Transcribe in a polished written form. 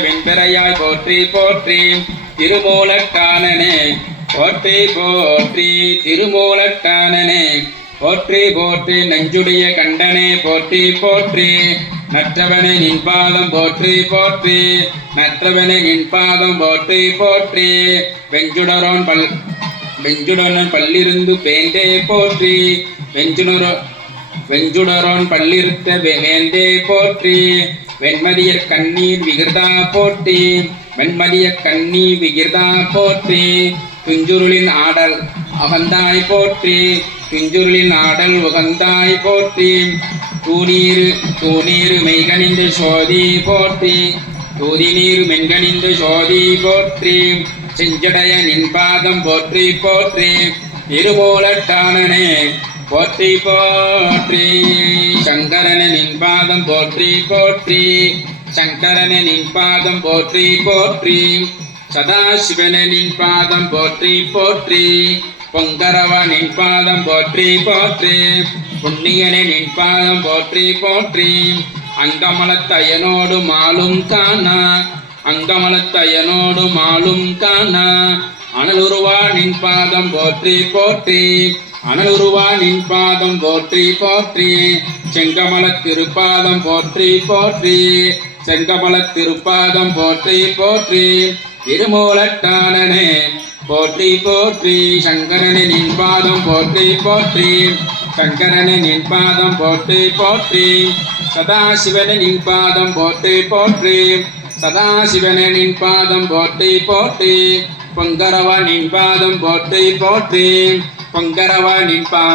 வெண்பிறையாய் போற்றி போற்றி திருமூலக்கானனே போற்றி போற்றி திருமூலக்கானனே போற்றி போற்றி நஞ்சுடைய கண்டனே போற்றி போற்றி மற்றவனை நின் பாதம் போற்றி போற்றி மற்றவனை நின் பாதம் போற்றி போற்றி வெஞ்சுடரோன் பல்லிருந்து பேண்டே போற்றி வெஞ்சுடரோன் பல்லிருத்த வேந்தே போற்றி வெண்மதிய கண்ணீர் விகிர்தா போற்றி வெண்மதிய கண்ணீர் விகிர்தா போற்றி துஞ்சுருளின் ஆடல் அகந்தாய் போற்றி துஞ்சுருளின் ஆடல் உகந்தாய் போற்றி தூநீரு மெய்கணிந்த சோதி போற்றி தூதிநீர் மென்கணிந்த சோதி போற்றி செஞ்சடைய நின் பாதம் போற்றி போற்றி திருமூலட்டானனே போற்றி போற்றி சங்கரன நின் பாதம் போற்றி போற்றி சங்கரன நின் பாதம் போற்றி போற்றி சதாசிவன நின் பாதம் போற்றி போற்றி பொங்கரவ நின் பாதம் போற்றி போற்றி புண்ணியன நின் பாதம் போற்றி போற்றி அங்கமலத்தயனோடு மாலும் காணா அங்கமலத்தயனோடு மாலும் காணா அனலுருவா நின் பாதம் போற்றி போற்றி அனலுருவா நின் பாதம் போற்றி போற்றி செங்கமல திருப்பாதம் போற்றி போற்றி செங்கமல திருப்பாதம் போற்றி போற்றி திருமூலட்டானனே போற்றி போற்றி சங்கரனே நின் பாதம் போற்றி போற்றி சங்கரனே நின் பாதம் போற்றி போற்றி சதாசிவனே நின் பாதம் போற்றி போற்றி சதாசிவனே நின் பாதம் போற்றி போற்றி பொங்கரவ நின் பாதம் போற்றி போற்றி பொங்கரவ நின் பாதம்